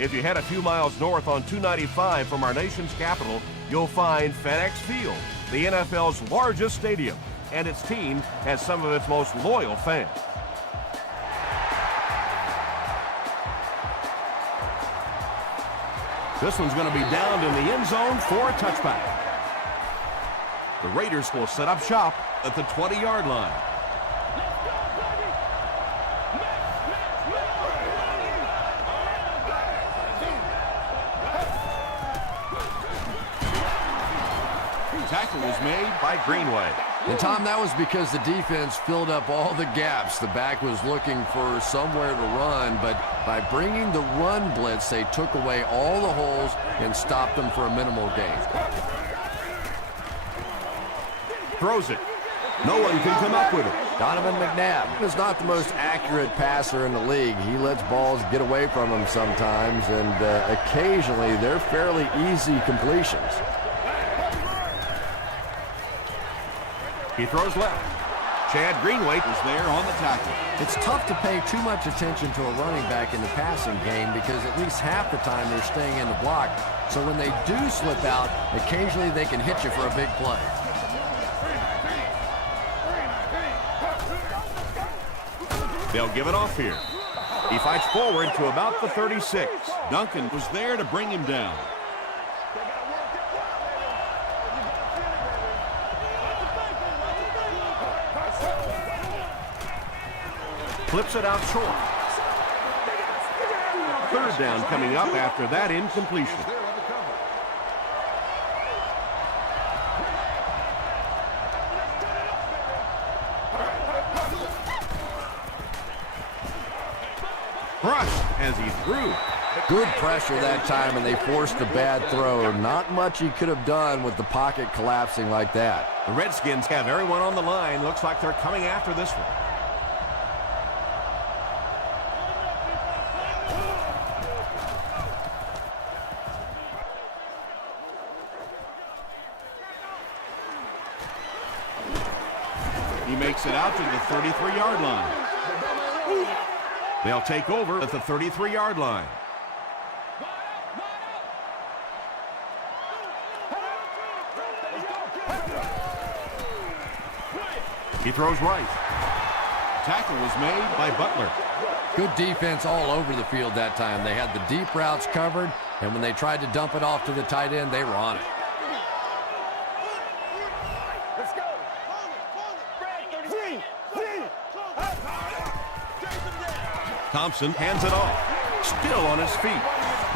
If you head a few miles north on 295 from our nation's capital, you'll find FedEx Field, the NFL's largest stadium, and its team has some of its most loyal fans. This one's going to be downed in the end zone for a touchback. The Raiders will set up shop at the 20-yard line. Tackle was made by Greenway. And Tom, that was because the defense filled up all the gaps. The back was looking for somewhere to run, but by bringing the run blitz, they took away all the holes and stopped them for a minimal gain. Throws it. No one can come up with it. Donovan McNabb is not the most accurate passer in the league. He lets balls get away from him sometimes, and occasionally they're fairly easy completions. He throws left. Chad Greenway is there on the tackle. It's tough to pay too much attention to a running back in the passing game because at least half the time they're staying in the block. So when they do slip out, occasionally they can hit you for a big play. They'll give it off here. He fights forward to about the 36. Duncan was there to bring him down. Flips it out short. Third down coming up after that incompletion. Crushed as he threw. Good pressure that time, and they forced a bad throw. Not much he could have done with the pocket collapsing like that. The Redskins have everyone on the line. Looks like they're coming after this one. He makes it out to the 33-yard line. They'll take over at the 33-yard line. He throws right. Tackle was made by Butler. Good defense all over the field that time. They had the deep routes covered, and when they tried to dump it off to the tight end, they were on it. Thompson hands it off. Still on his feet.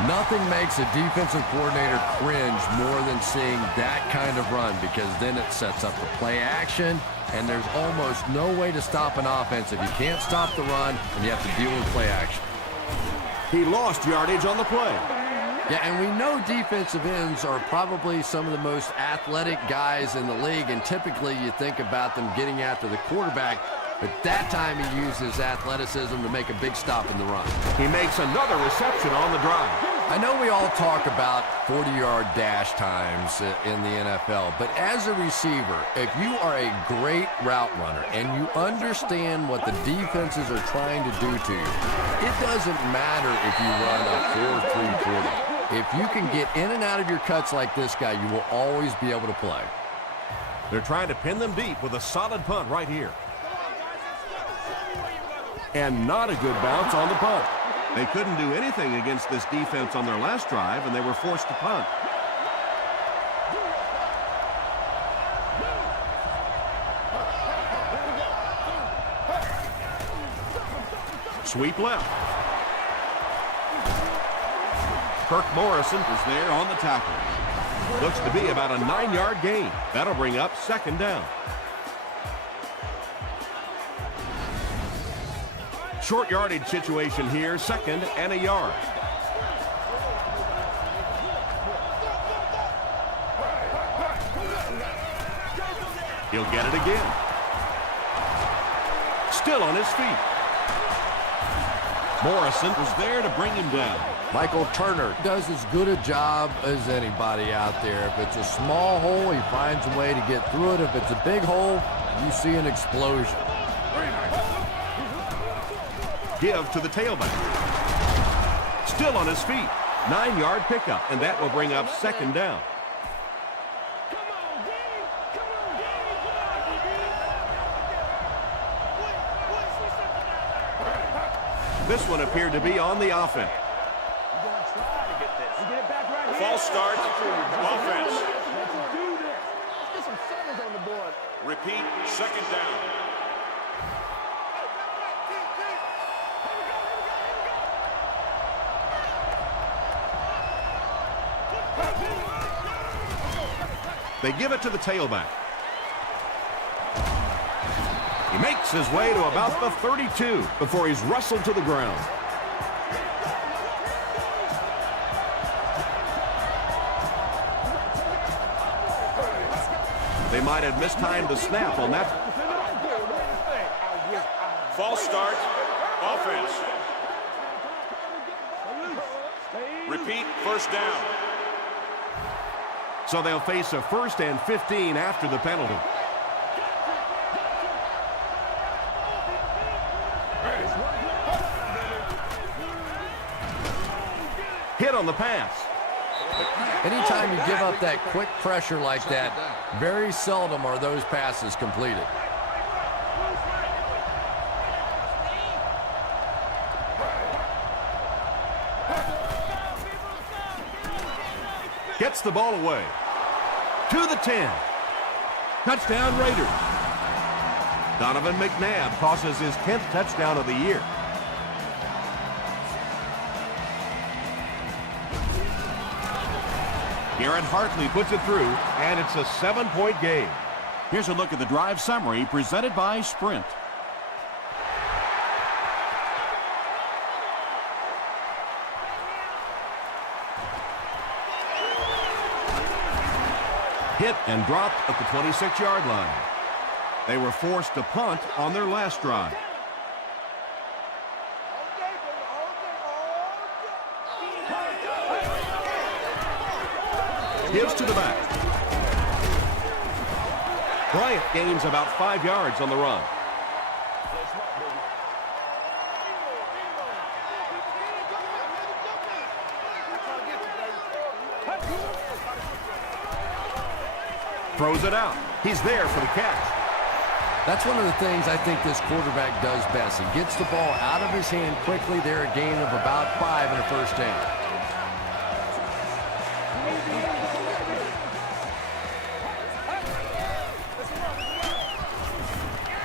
Nothing makes a defensive coordinator cringe more than seeing that kind of run, because then it sets up the play action, and there's almost no way to stop an offense if you can't stop the run and you have to deal with play action. He lost yardage on the play. Yeah, and we know defensive ends are probably some of the most athletic guys in the league, and typically you think about them getting after the quarterback, but that time he used his athleticism to make a big stop in the run. He makes another reception on the drive. I know we all talk about 40-yard dash times in the NFL, but as a receiver, if you are a great route runner and you understand what the defenses are trying to do to you, it doesn't matter if you run a 4.340. If you can get in and out of your cuts like this guy, you will always be able to play. They're trying to pin them deep with a solid punt right here. And not a good bounce on the punt. They couldn't do anything against this defense on their last drive, and they were forced to punt. Sweep left. Kirk Morrison Was there on the tackle. looks to be about a 9-yard gain. That'll bring up second down. Short yardage situation here, second and a yard. He'll get it again. Still on his feet. Morrison was there to bring him down. Michael Turner does as good a job as anybody out there. If it's a small hole, he finds a way to get through it. If it's a big hole, you see an explosion. Give to the tailback. still on his feet. 9-yard pickup, and that will bring up second down. This one appeared to be on the offense. False start, offense. Repeat, second down. They give it to the tailback. He makes his way to about the 32 before he's wrestled to the ground. They might have mistimed the snap on that. False start, offense. Repeat, first down. So they'll face a 1st and 15 after the penalty. Hit on the pass. Anytime you give up that quick pressure like that, very seldom are those passes completed. Gets the ball away. To the 10. Touchdown Raiders. Donovan McNabb tosses his 10th touchdown of the year. Garrett Hartley puts it through, and it's a 7-point game. Here's a look at the drive summary presented by Sprint. Hit and dropped at the 26-yard line. They were forced to punt on their last drive. Gives to the back. Bryant gains about 5 yards on the run. Throws it out. He's there for the catch. That's one of the things I think this quarterback does best. He gets the ball out of his hand quickly. They're a gain of about 5 in a first down.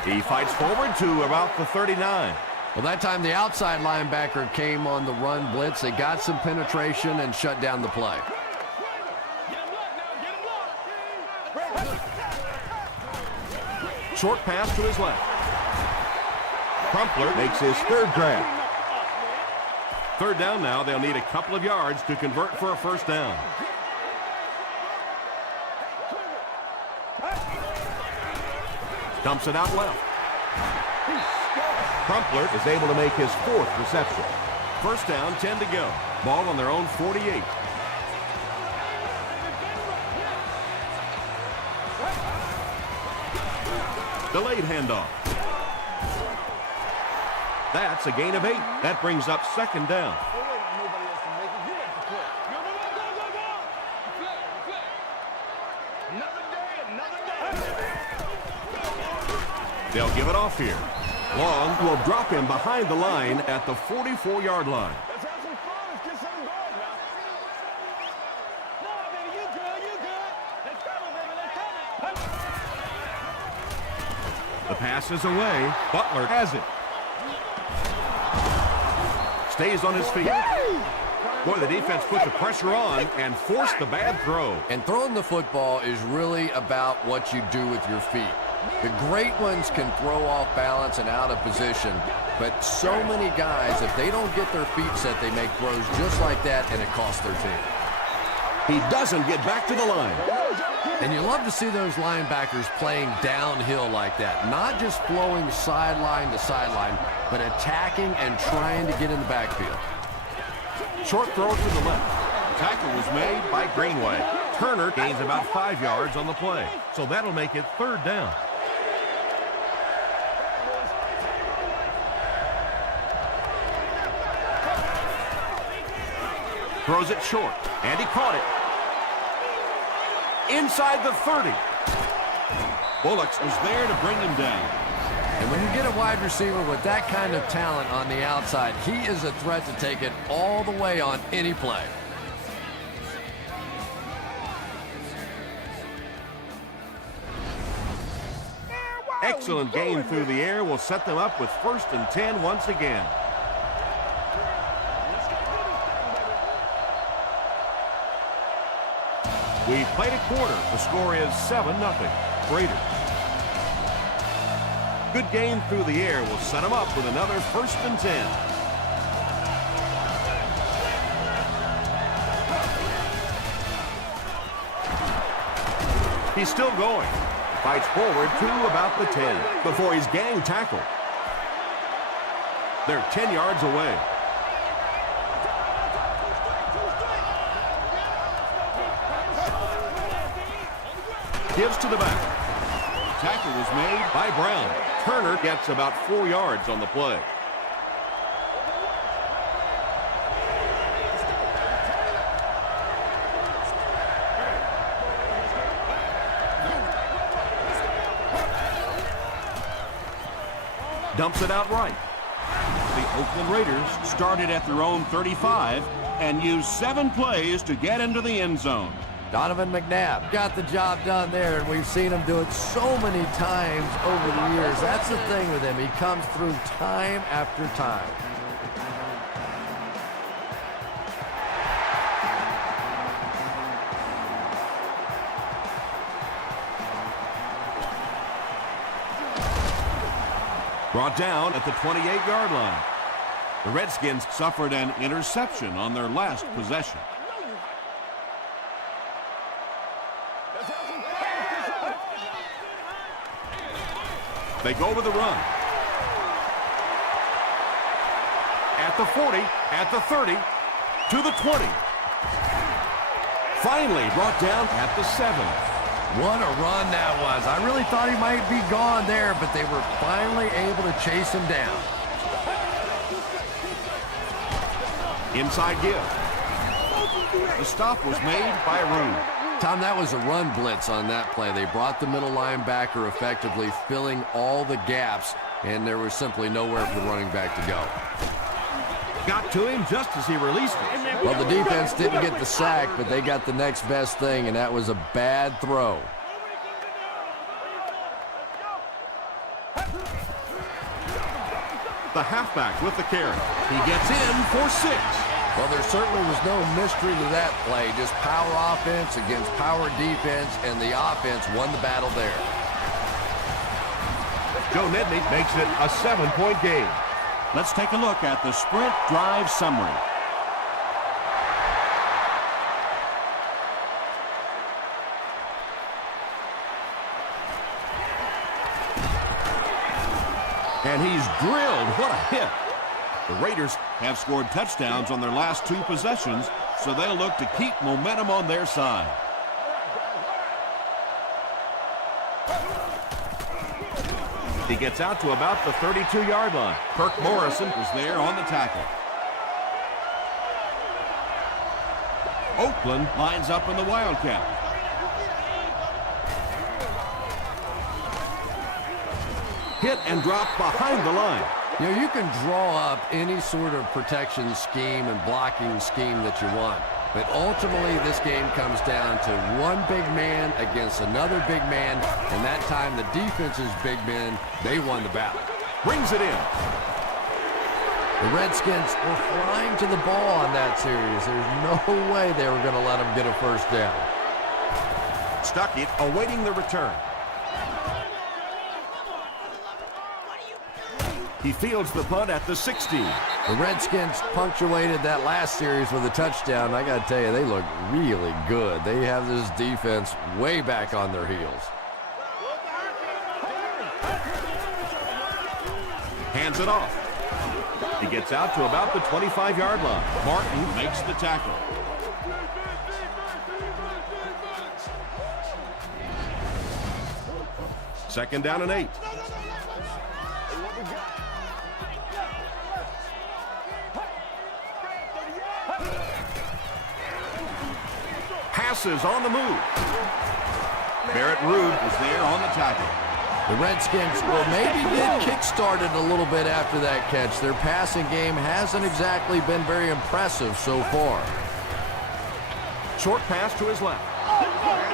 He fights forward to about the 39. Well, that time the outside linebacker came on the run blitz. They got some penetration and shut down the play. Short pass to his left. Crumpler makes his 3rd grab. 3rd down now. They'll need a couple of yards to convert for a first down. Dumps it out left. Crumpler is able to make his 4th reception. First down, 10 to go. Ball on their own 48. Delayed handoff. That's a gain of 8. That brings up second down. They'll give it off here. Long will drop him behind the line at the 44-yard line. The pass is away. Butler has it. Stays on his feet. Boy, the defense put the pressure on and forced the bad throw. And throwing the football is really about what you do with your feet. The great ones can throw off balance and out of position, but so many guys, if they don't get their feet set, they make throws just like that, and it costs their team. He doesn't get back to the line. And you love to see those linebackers playing downhill like that, not just flowing sideline to sideline, but attacking and trying to get in the backfield. Short throw to the left. Tackle was made by Greenway. Turner gains about 5 yards on the play, so that'll make it 3rd down. Throws it short, and he caught it. Inside the 30. Bullocks was there to bring him down. And when you get a wide receiver with that kind of talent on the outside, he is a threat to take it all the way on any play. Excellent gain through the air will set them up with 1st and 10 once again. We played a quarter. The score is 7-0. Raiders. Good gain through the air will set them up with another 1st and 10. He's still going. Fights forward to about the 10 before he's gang tackled. They're 10 yards away. Gives to the back. Tackle was made by Brown. Turner gets about 4 yards on the play. Dumps it out right. The Oakland Raiders started at their own 35 and used 7 plays to get into the end zone. Donovan McNabb got the job done there, and we've seen him do it so many times over the years. That's the thing with him. He comes through time after time. Brought down at the 28-yard line. The Redskins suffered an interception on their last possession. They go with the run. At the 40, at the 30, to the 20. Finally brought down at the 7. What a run that was. I really thought he might be gone there, but they were finally able to chase him down. Inside give. The stop was made by Roon. Tom, that was a run blitz on that play. They brought the middle linebacker effectively filling all the gaps, and there was simply nowhere for the running back to go. Got to him just as he released it. Well, the defense didn't get the sack, but they got the next best thing, and that was a bad throw. The halfback with the carry. He gets in for 6. Well, there certainly was no mystery to that play. Just power offense against power defense, and the offense won the battle there. Joe Nedney makes it a 7-point game. Let's take a look at the sprint drive summary. And he's drilled. What a hit. The Raiders have scored touchdowns on their last 2 possessions, so they'll look to keep momentum on their side. He gets out to about the 32-yard line. Kirk Morrison was there on the tackle. Oakland lines up in the Wildcat. Hit and drop behind the line. You know, you can draw up any sort of protection scheme and blocking scheme that you want. But ultimately, this game comes down to one big man against another big man. And that time, the defense's big men, they won the battle. Brings it in. The Redskins were flying to the ball on that series. There's no way they were going to let them get a first down. Stuckey awaiting the return. He fields the punt at the 60. The Redskins punctuated that last series with a touchdown. I got to tell you, they look really good. They have this defense way back on their heels. Hands it off. He gets out to about the 25-yard line. Martin makes the tackle. Second down and 8. pass is on the move. Barrett Ruud is there on the tackle. The Redskins will maybe get kick-started a little bit after that catch. Their passing game hasn't exactly been very impressive so far. Short pass to his left.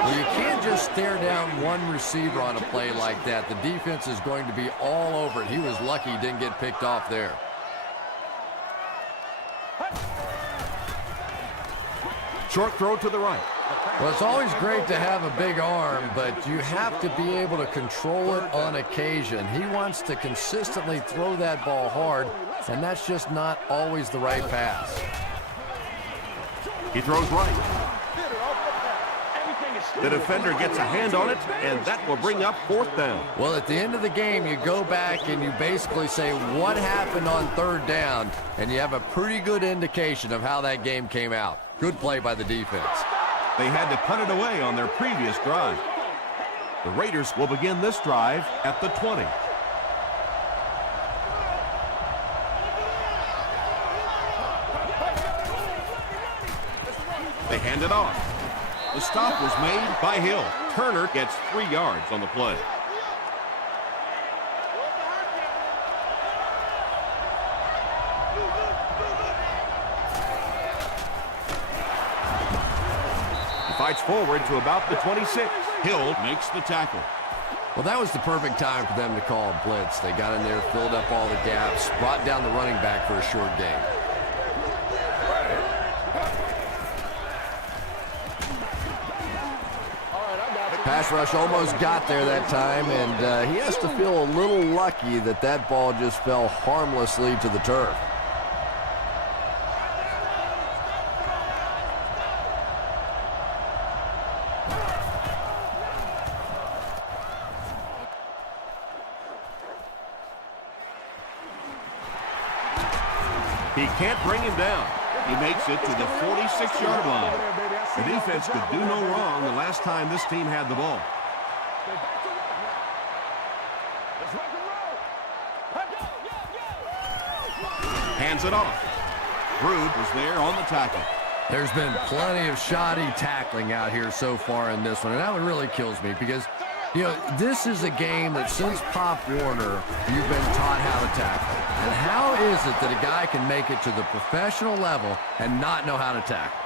Well, you can't just stare down one receiver on a play like that. The defense is going to be all over it. He was lucky he didn't get picked off there. Short throw to the right. Well, it's always great to have a big arm, but you have to be able to control it on occasion. He wants to consistently throw that ball hard, and that's just not always the right pass. He throws right. The defender gets a hand on it, and that will bring up 4th down. Well, at the end of the game, you go back and you basically say what happened on 3rd down, and you have a pretty good indication of how that game came out. Good play by the defense. They had to punt it away on their previous drive. The Raiders will begin this drive at the 20. They hand it off. The stop was made by Hill. Turner gets 3 yards on the play. He fights forward to about the 26. Hill makes the tackle. Well, that was the perfect time for them to call a blitz. They got in there, filled up all the gaps, brought down the running back for a short gain. Pass rush almost got there that time, and he has to feel a little lucky that that ball just fell harmlessly to the turf. He can't bring him down. He makes it to the 46-yard line. The defense could do no wrong the last time this team had the ball. Hands it off. Ruud was there on the tackle. There's been plenty of shoddy tackling out here so far in this one, and that one really kills me because, you know, this is a game that since Pop Warner, you've been taught how to tackle. And how is it that a guy can make it to the professional level and not know how to tackle?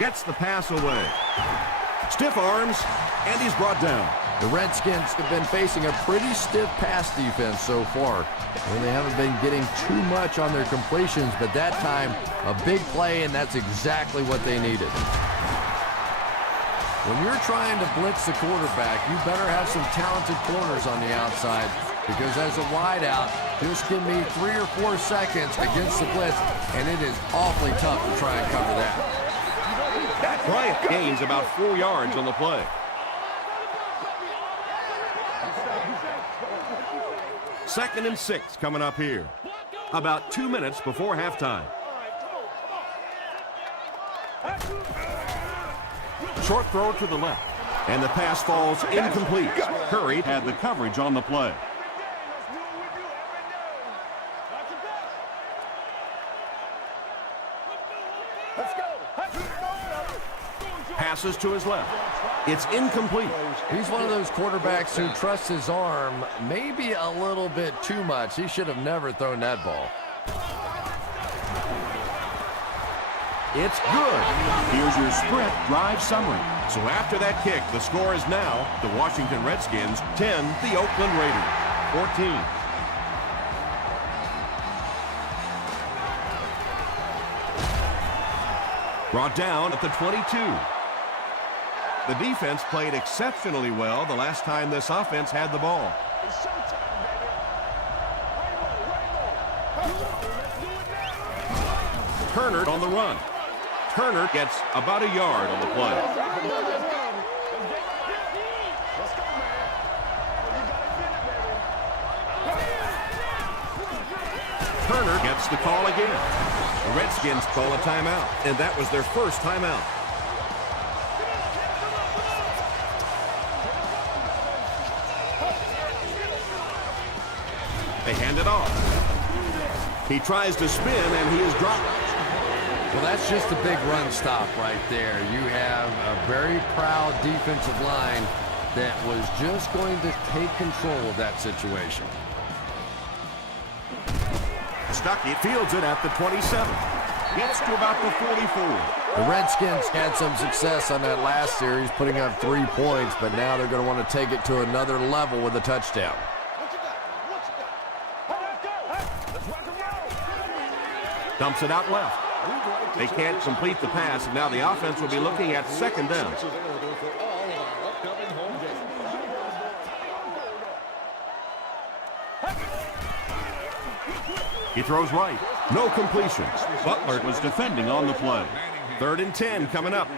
Gets the pass away. Stiff arms, and he's brought down. The Redskins have been facing a pretty stiff pass defense so far. And they haven't been getting too much on their completions, but that time, a big play, and that's exactly what they needed. When you're trying to blitz the quarterback, you better have some talented corners on the outside, because as a wideout, just give me 3 or 4 seconds against the blitz, and it is awfully tough to try and cover that. Bryant gains about 4 yards on the play. Second and 6 coming up here. About 2 minutes before halftime. Short throw to the left. And the pass falls incomplete. Curry had the coverage on the play. Passes to his left. It's incomplete. He's one of those quarterbacks who trusts his arm maybe a little bit too much. He should have never thrown that ball. It's good. Here's your sprint drive summary. So after that kick, the score is now the Washington Redskins 10, the Oakland Raiders 14. Brought down at the 22. The defense played exceptionally well the last time this offense had the ball. Turner on the run. Turner gets about a yard on the play. Turner gets the call again. The Redskins call a timeout, and that was their first timeout. They hand it off. He tries to spin, and he is dropped. Well, that's just a big run stop right there. You have a very proud defensive line that was just going to take control of that situation. Stuckey fields it at the 27. Gets to about the 44. The Redskins had some success on that last series, putting up 3 points, but now they're going to want to take it to another level with a touchdown. Dumps it out left. They can't complete the pass, and now the offense will be looking at second down. He throws right. No completion. Butler was defending on the play. 3rd and 10 coming up.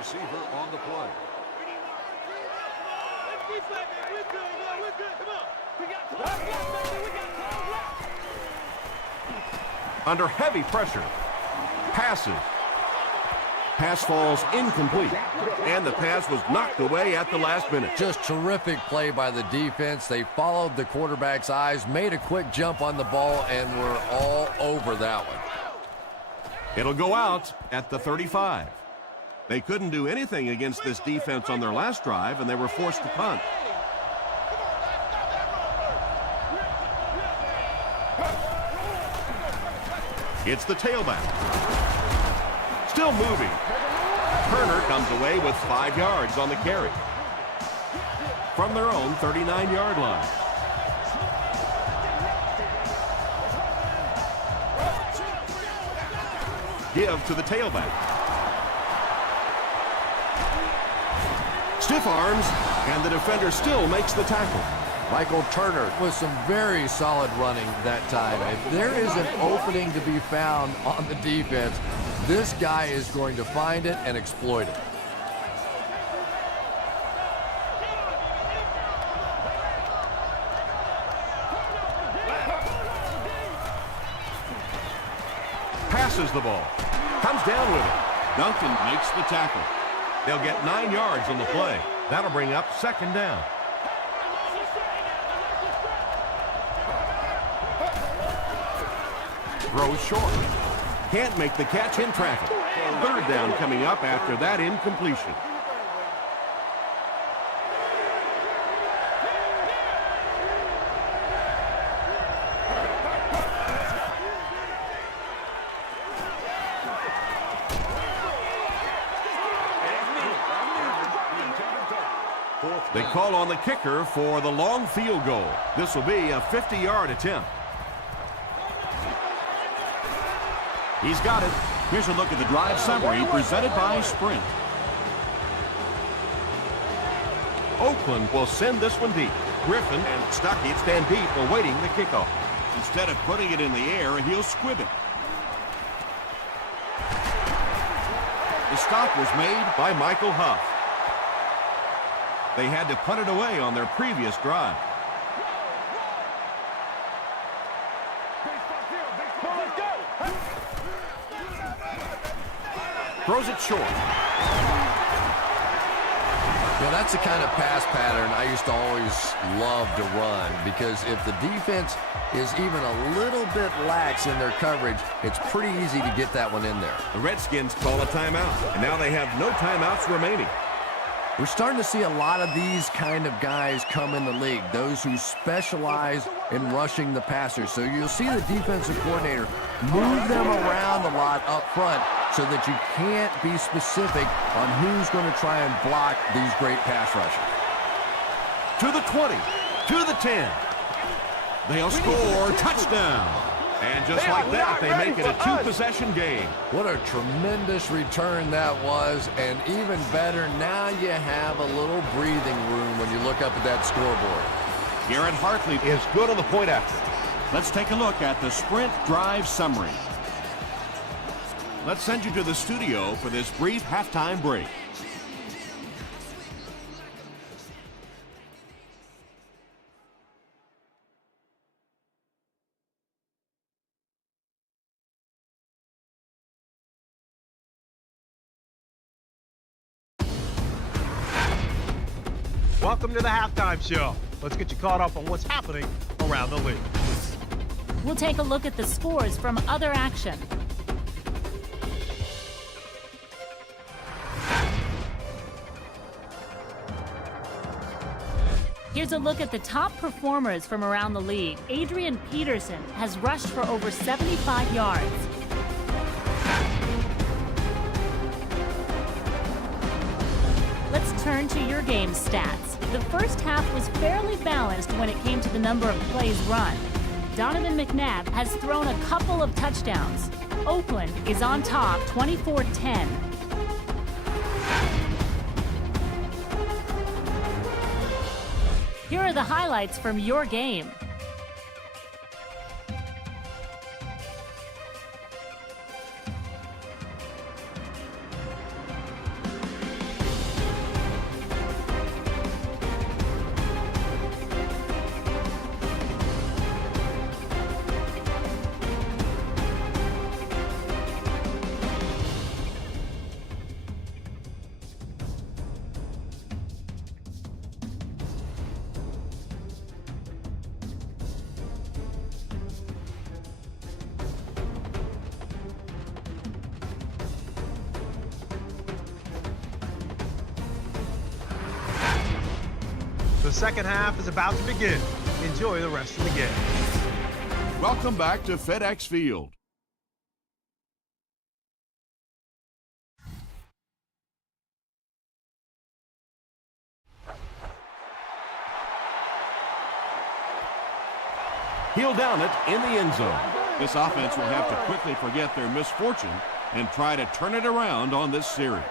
Under heavy pressure. Passes. Pass falls incomplete. And the pass was knocked away at the last minute. Just terrific play by the defense. They followed the quarterback's eyes, made a quick jump on the ball, and were all over that one. It'll go out at the 35. They couldn't do anything against this defense on their last drive, and they were forced to punt. It's the tailback. Still moving. Turner comes away with 5 yards on the carry. From their own 39-yard line. Give to the tailback. Stiff arms, and the defender still makes the tackle. Michael Turner with some very solid running that time. If there is an opening to be found on the defense, this guy is going to find it and exploit it. Passes the ball. Comes down with it. Duncan makes the tackle. They'll get 9 yards on the play. That'll bring up second down. Throws short. Can't make the catch in traffic. 3rd down coming up after that incompletion. They call on the kicker for the long field goal. This will be a 50-yard attempt. He's got it. Here's a look at the drive summary presented by Sprint. Oakland will send this one deep. Griffin and Stuckey stand deep awaiting the kickoff. Instead of putting it in the air, he'll squib it. The stop was made By Michael Huff. They had to punt it away on their previous drive. Throws it short. Yeah, that's the kind of pass pattern I used to always love to run, because if the defense is even a little bit lax in their coverage, it's pretty easy to get that one in there. The Redskins call a timeout, and now they have no timeouts remaining. We're starting to see a lot of these kind of guys come in the league, those who specialize in rushing the passer. So you'll see the defensive coordinator move them around a lot up front so that you can't be specific on who's going to try and block these great pass rushers. To the 20, to the 10. They'll score, touchdown. And just like that, they make it a 2-possession game. What a tremendous return that was, and even better, now you have a little breathing room when you look up at that scoreboard. Garrett Hartley is good on the point after. Let's take a look at the Sprint drive summary. Let's send you to the studio for this brief halftime break. Welcome to the Halftime Show. Let's get you caught up on what's happening around the league. We'll take a look at the scores from other action. Here's a look at the top performers from around the league. Adrian Peterson has rushed for over 75 yards. Let's turn to your game stats. The first half was fairly balanced when it came to the number of plays run. Donovan McNabb has thrown a couple of touchdowns. Oakland is on top 24-10. Here are the highlights from your game. The second half is about to begin. Enjoy the rest of the game. Welcome back to FedEx Field. He'll down it in the end zone. This offense will have to quickly forget their misfortune and try to turn it around on this series.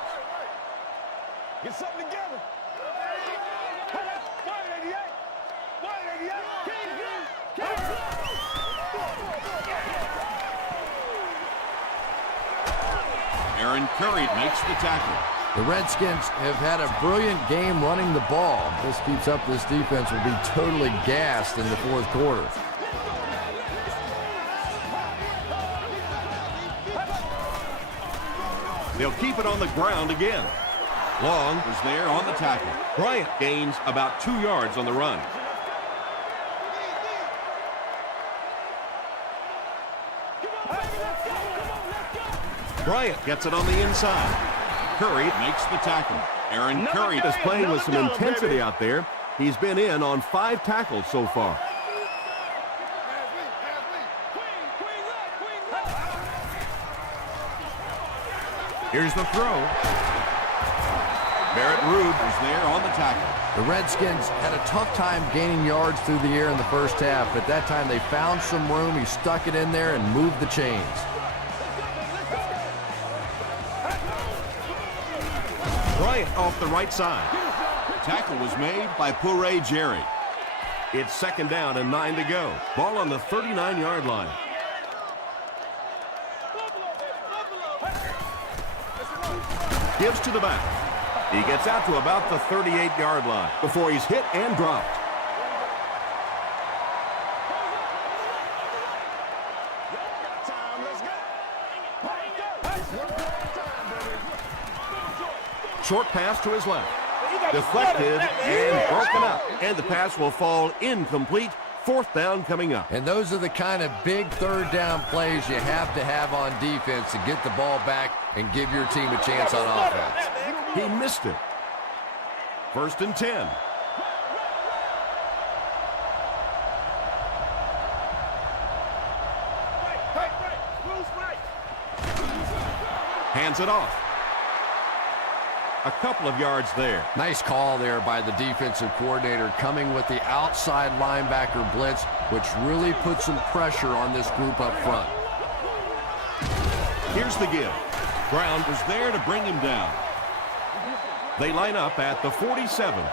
Get something together. Aaron Curry makes the tackle. The Redskins have had a brilliant game running the ball. If this keeps up, this defense will be totally gassed in the fourth quarter. They'll keep it on the ground again. Long Was there on the tackle. Bryant gains about 2 yards on the run. Bryant gets it on the inside. Curry Makes the tackle. Aaron Curry is playing with some intensity out there. He's been in on 5 tackles so far. Here's the throw. Barrett Ruud was there on the tackle. The Redskins had a tough time gaining yards through the air in the first half, but that time they found some room. He stuck it in there and moved the chains. Bryant off the right side. The tackle was made by Puré Jerry. It's second down and 9 to go. Ball on the 39-yard line. Gives to the back. He gets out to about the 38-yard line before he's hit and dropped. Short pass to his left. Deflected and broken up. And the pass will fall incomplete. Fourth down coming up. And those are the kind of big third down plays you have to have on defense to get the ball back and give your team a chance on offense. He missed it. First and 10. Hands it off. A couple of yards there. Nice call there by the defensive coordinator, coming with the outside linebacker blitz, which really put some pressure on this group up front. Here's the give. Brown was there to bring him down. They line up at the 47.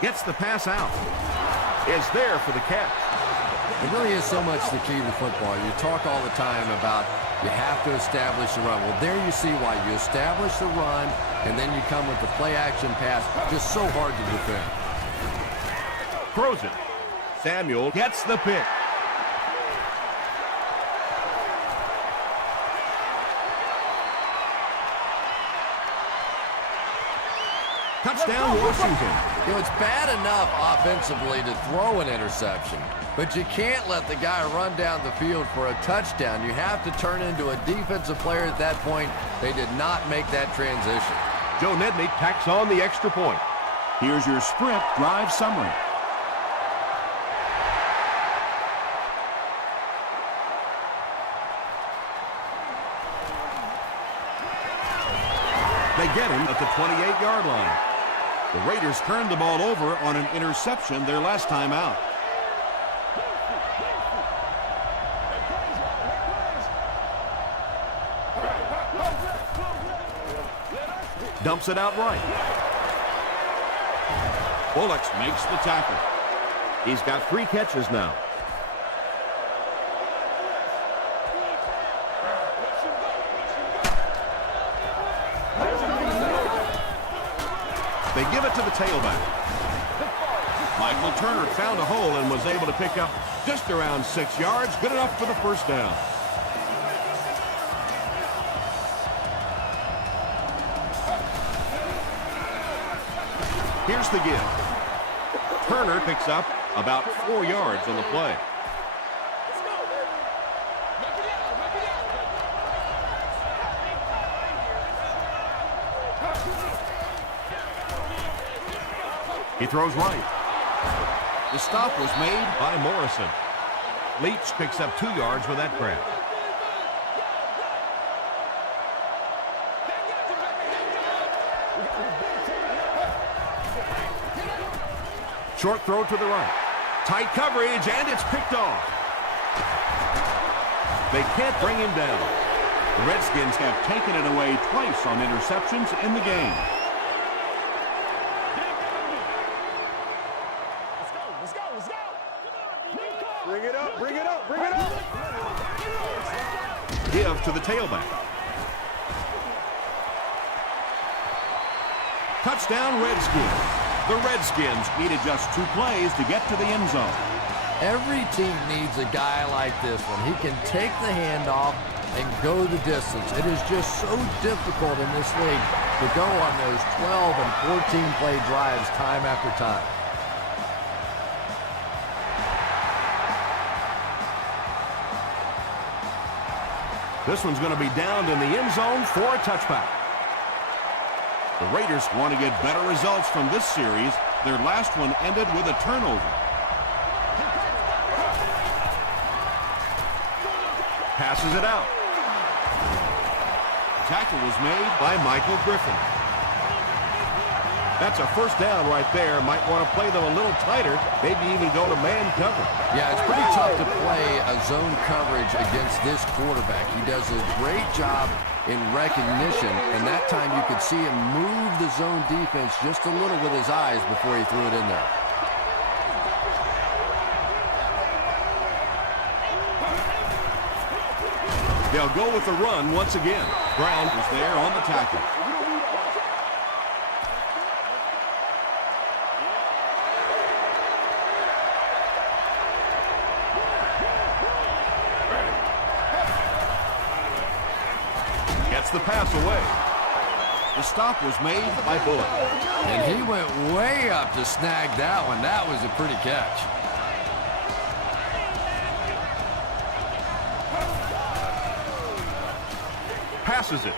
Gets the pass out. Is there for the catch. It really is so much the key to football. You talk all the time about you have to establish the run. Well, there you see why. You establish the run, and then you come with the play-action pass. Just so hard to defend. Throws it. Samuel gets the pick. Touchdown, Washington. You know, it's bad enough offensively to throw an interception, but you can't let the guy run down the field for a touchdown. You have to turn into a defensive player at that point. They did not make that transition. Joe Nedney tacks on the extra point. Here's your sprint drive summary. They get him at the 28-yard line. The Raiders turned the ball over on an interception their last time out. Dumps it out right. Bullocks makes the tackle. He's got 3 catches now. They give it to the tailback. Michael Turner found a hole and was able to pick up just around 6 yards, good enough for the first down. Here's the give. Turner picks up about 4 yards on the play. He throws right. The stop was made By Morrison. Leach picks up 2 yards with that grab. Short throw to the right. Tight coverage, and it's picked off. They can't bring him down. The Redskins have taken it away twice on interceptions in the game. Bring it up, bring it up, bring it up. Give to the tailback. Touchdown, Redskins. The Redskins needed just 2 plays to get to the end zone. Every team needs a guy like this one. He can take the handoff and go the distance. It is just so difficult in this league to go on those 12 and 14-play drives time after time. This one's going to be downed in the end zone for a touchback. The Raiders want to get better results from this series. Their last one ended with a turnover. Passes it out. Tackle was made By Michael Griffin. That's a first down right there. Might want to play them a little tighter. Maybe even go to man cover. Yeah, it's pretty tough to play a zone coverage against this quarterback. He does a great job in recognition, and that time you could see him move the zone defense just a little with his eyes before he threw it in there. They'll go with the run once again. Brown was there on the tackle. Gets the pass away. The stop was made by Bullock. And he went way up to snag that one. That was a pretty catch. Passes it.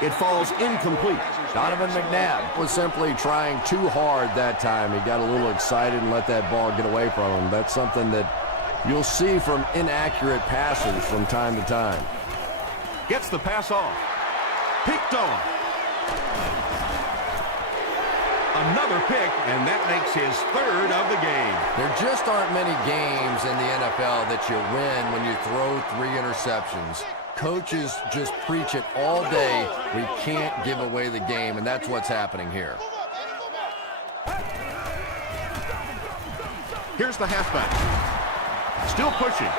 It falls incomplete. Donovan McNabb was simply trying too hard that time. He got a little excited and let that ball get away from him. That's something that you'll see from inaccurate passes from time to time. Gets the pass off. Picked off. Another pick, and that makes his 3rd of the game. There just aren't many games in the NFL that you win when you throw 3 interceptions. Coaches just preach it all day. We can't give away the game, and that's what's happening here. Here's the halfback. Still pushing.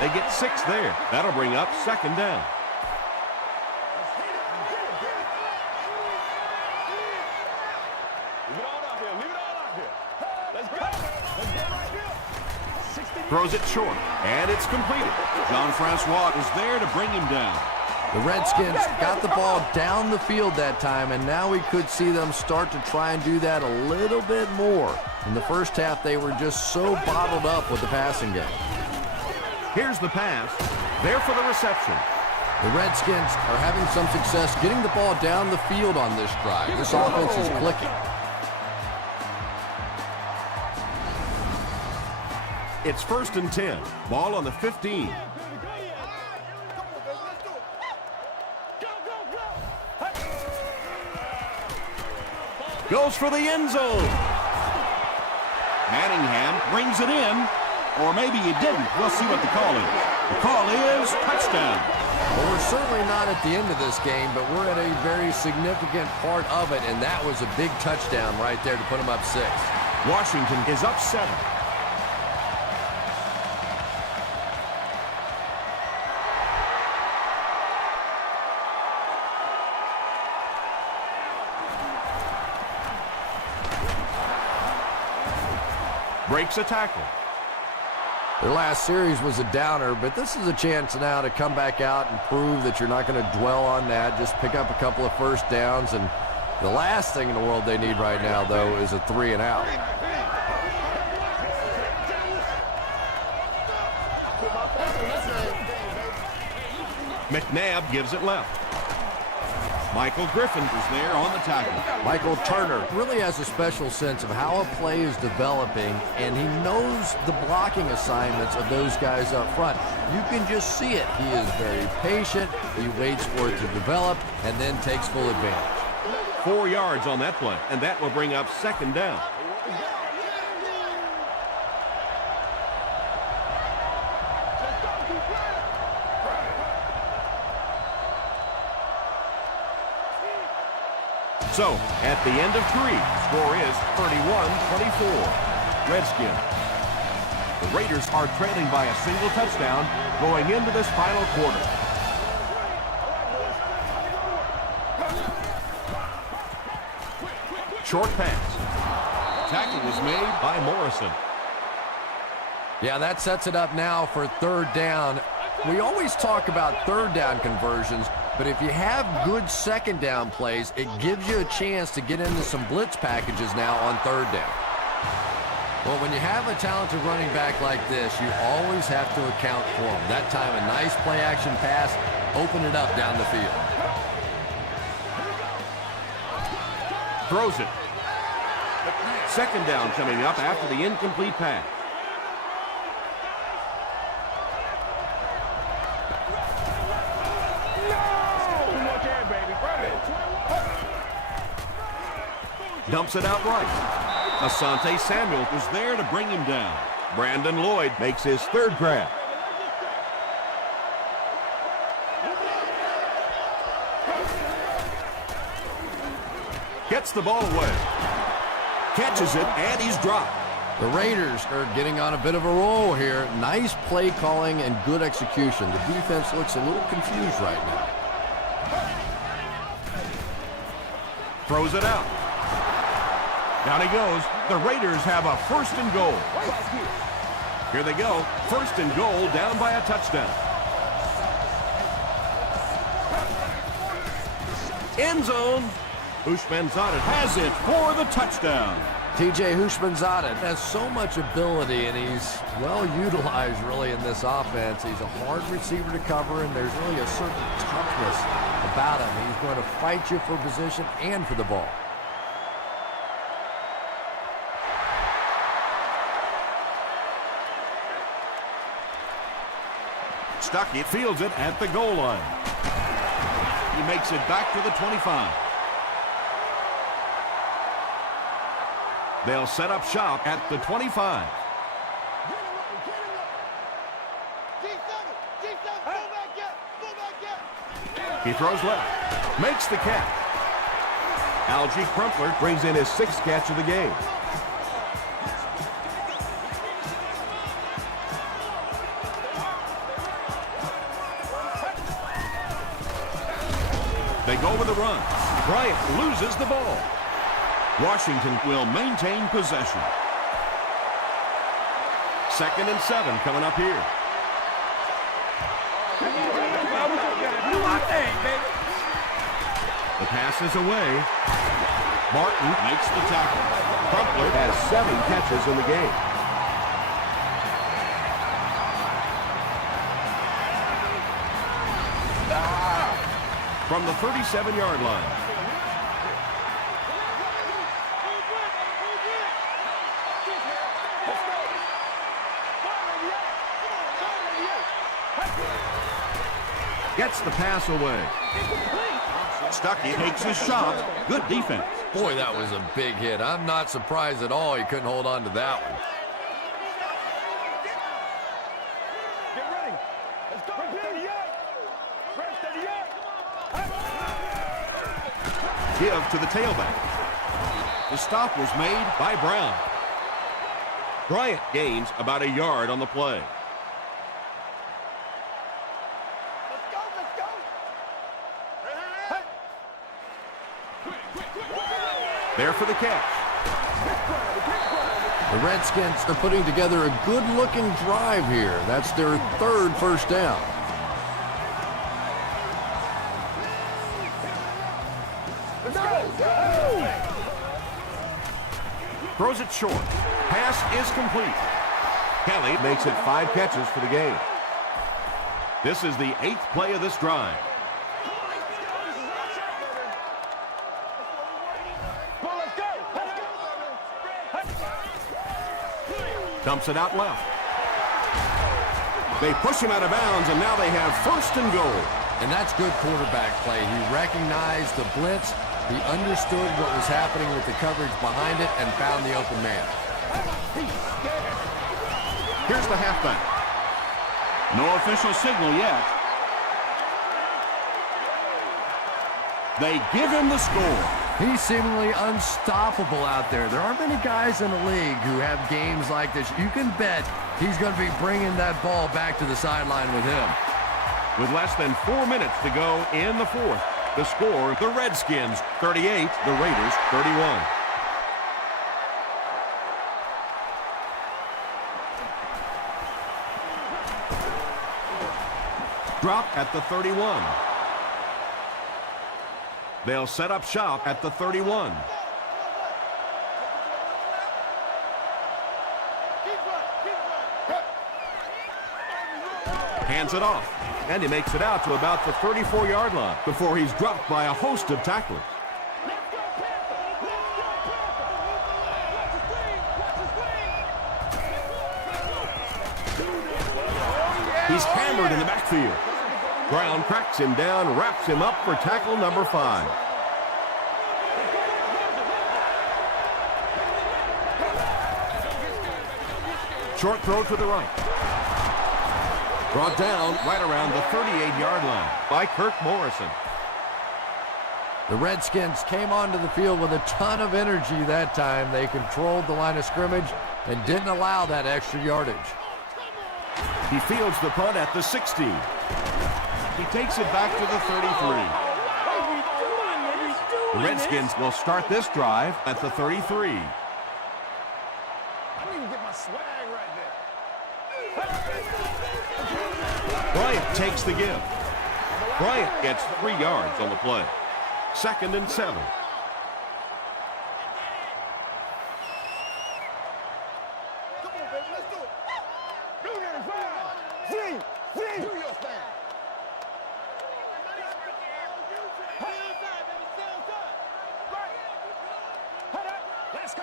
They get 6 there. That'll bring up 2nd down. Leave it all out here, leave it all out here. Let's go right here. 60 Throws it short, and it's completed. Jean-Francois is there to bring him down. The Redskins got the ball down the field that time, and now we could see them start to try and do that a little bit more. In the first half, they were just so bottled up with the passing game. Here's the pass. There for the reception. The Redskins are having some success getting the ball down the field on this drive. This offense is clicking. It's 1st and 10. Ball on the 15. Goes for the end zone. Manningham brings it in, or maybe he didn't. We'll see what the call is. The call is touchdown. Well, we're certainly not at the end of this game, but we're at a very significant part of it, and that was a big touchdown right there to put them up 6. Washington is up 7. Breaks a tackle. Their last series was a downer, but this is a chance now to come back out and prove that you're not going to dwell on that. Just pick up a couple of first downs, and the last thing in the world they need right now, though, is a 3 and out. McNabb gives it left. Michael Griffin is there on the tackle. Michael Turner really has a special sense of how a play is developing, and he knows the blocking assignments of those guys up front. You can just see it. He is very patient. He waits for it to develop and then takes full advantage. 4 yards on that play, and that will bring up 2nd down. So, at the end of 3, score is 31-24. Redskins. The Raiders are trailing by a single touchdown going into this final quarter. Short pass. Tackle was made By Morrison. Yeah, that sets it up now for 3rd down. We always talk about 3rd down conversions, but if you have good 2nd down plays, it gives you a chance to get into some blitz packages now on 3rd down. Well, when you have a talented running back like this, you always have to account for him. That time, a nice play-action pass, open it up down the field. Throws it. 2nd down coming up after the incomplete pass. Dumps it out right. Asante Samuel was there to bring him down. Brandon Lloyd makes his 3rd grab. Gets the ball away. Catches it, and he's dropped. The Raiders are getting on a bit of a roll here. Nice play calling and good execution. The defense looks a little confused right now. Throws it out. Down he goes. The Raiders have a 1st and goal. Here they go. 1st and goal, down by a touchdown. End zone. Houshmandzadeh Has it for the touchdown. TJ Houshmandzadeh has so much ability, and he's well utilized really in this offense. He's a hard receiver to cover, and there's really a certain toughness about him. He's going to fight you for position and for the ball. Stuckey fields it at the goal line. He makes it back to the 25. They'll set up shop at the 25. He throws left. Makes the catch. Algie Crumpler brings in his 6th catch of the game. They go with the run. Bryant loses the ball. Washington will maintain possession. 2nd and 7 coming up here. The pass is away. Martin Makes the tackle. Crumpler has 7 catches in the game. From the 37-yard line. Gets the pass away. Stuckey takes his shot. Good defense. Boy, that was a big hit. I'm not surprised at all he couldn't hold on to that one. Get ready. Let's go. 38. 38. Give to the tailback. The stop was made by Brown. Bryant gains about a yard on the play. There for the catch. The Redskins are putting together a good-looking drive here. That's their 3rd first down. Throws it short. Pass is complete. Kelly makes it 5 catches for the game. This is the 8th play of this drive. Dumps it out left. They push him out of bounds, and now they have 1st and goal. And that's good quarterback play. He recognized the blitz. He understood what was happening with the coverage behind it and found the open man. Here's the halfback. No official signal yet. They give him the score. He's seemingly unstoppable out there. There aren't many guys in the league who have games like this. You can bet he's going to be bringing that ball back to the sideline with him. With less than 4 minutes to go in the 4th, the score, the Redskins 38, the Raiders 31. Drop at the 31. They'll set up shop at the 31. Hands it off, and he makes it out to about the 34-yard line before he's dropped by a host of tacklers. He's hammered in the backfield. Brown cracks him down, wraps him up for tackle number 5. Short throw to the right. Brought down right around the 38-yard line by Kirk Morrison. The Redskins came onto the field with a ton of energy that time. They controlled the line of scrimmage and didn't allow that extra yardage. He fields the punt at the 16. He takes it back to the 33. The Redskins will start this drive at the 33. I need to get my swag right there. Bryant takes the give. Bryant gets 3 yards on the play. 2nd and 7. Come on, baby, let's do it. Do that, Swing. Do your thing. Let's go.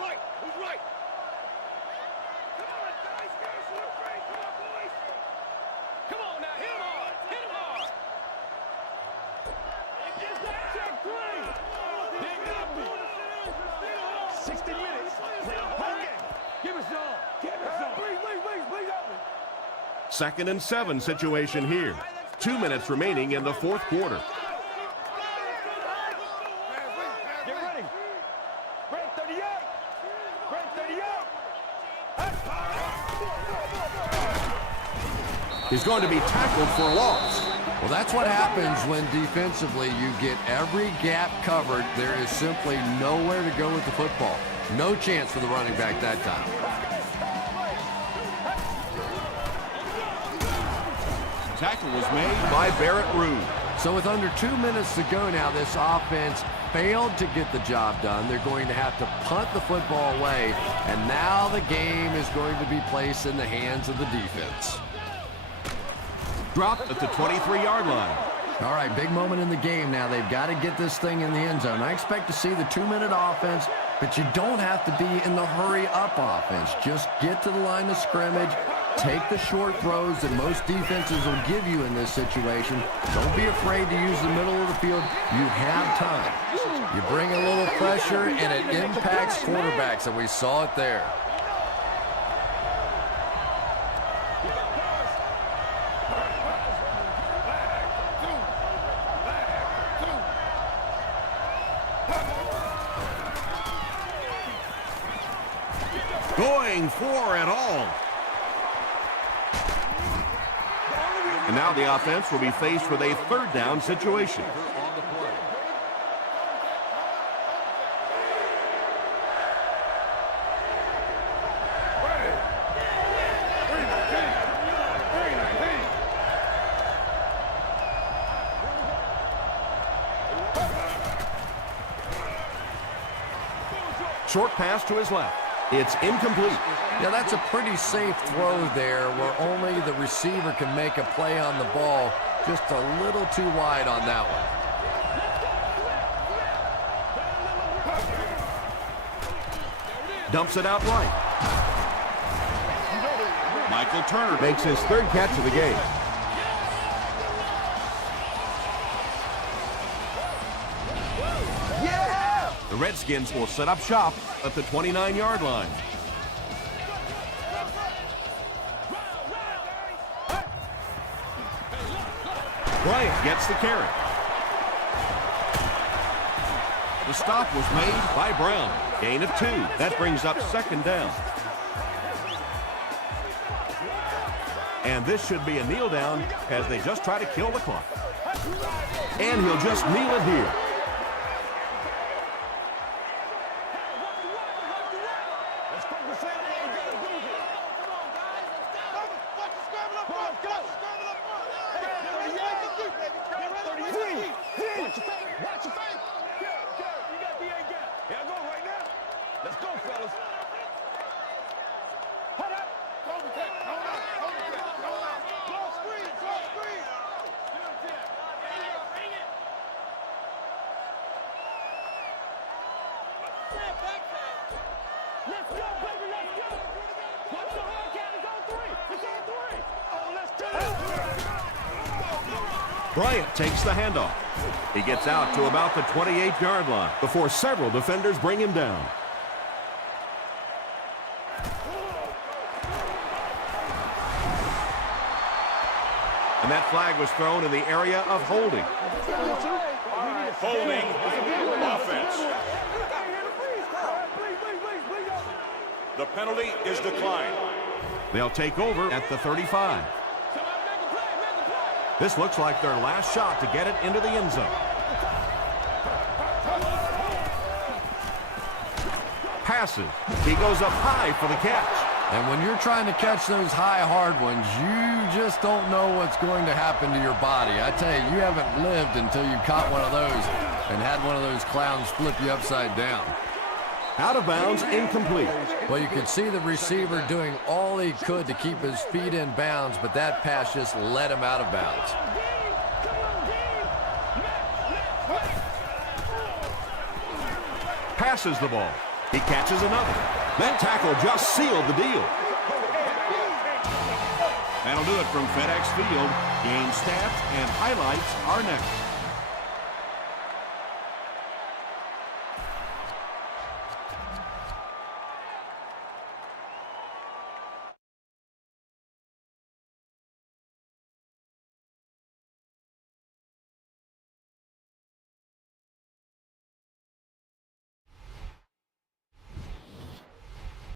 Right, who's right? Come on, guys, we're free. Come on, boys. Come on now, hit him hard. 60 minutes. Play the whole game. Give us all. Please. 2nd and 7 situation here. 2 minutes remaining in the 4th quarter. Get ready. Red 38. He's going to be tackled for a loss. Well, that's what happens when defensively you get every gap covered. There is simply nowhere to go with the football. No chance for the running back that time. tackle was made by Barrett Ruud. So with under 2 minutes to go now, this offense failed to get the job done. They're going to have to punt the football away, and now the game is going to be placed in the hands of the defense. Dropped at the 23-yard line. All right, big moment in the game now. They've got to get this thing in the end zone. I expect to see the 2-minute offense, but you don't have to be in the hurry-up offense. Just get to the line of scrimmage, take the short throws that most defenses will give you in this situation. Don't be afraid to use the middle of the field. You have time. You bring a little pressure, and it impacts quarterbacks, and we saw it there. Going for it all. And now the offense will be faced with a third down situation. Short pass to his left. It's incomplete. Yeah, that's a pretty safe throw there where only the receiver can make a play on the ball. Just a little too wide on that one. Dumps it out right. Michael Turner Makes his third catch of the game. The Redskins will set up shop at the 29-yard line. Bryant gets the carry. The stop was made by Brown. Gain of 2. That brings up second down. And this should be a kneel down as they just try to kill the clock. And he'll just kneel it here. Let's go, baby, let's go! Watch the hard count, it's on 3! It's on 3! Oh, let's do it! Bryant takes the handoff. He gets out to about the 28-yard line before several defenders bring him down. And that flag was thrown in the area of holding. Holding offense. The penalty is declined. They'll take over at the 35. This looks like their last shot to get it into the end zone. Passes. He goes up high for the catch. And when you're trying to catch those high, hard ones, you just don't know what's going to happen to your body. I tell you, you haven't lived until you caught one of those and had one of those clowns flip you upside down. Out of bounds, incomplete. Well, you could see the receiver doing all he could to keep his feet in bounds, but that pass just let him out of bounds. Passes the ball. He catches another. That tackle just sealed the deal. That'll do it from FedEx Field. Game stats and highlights are next.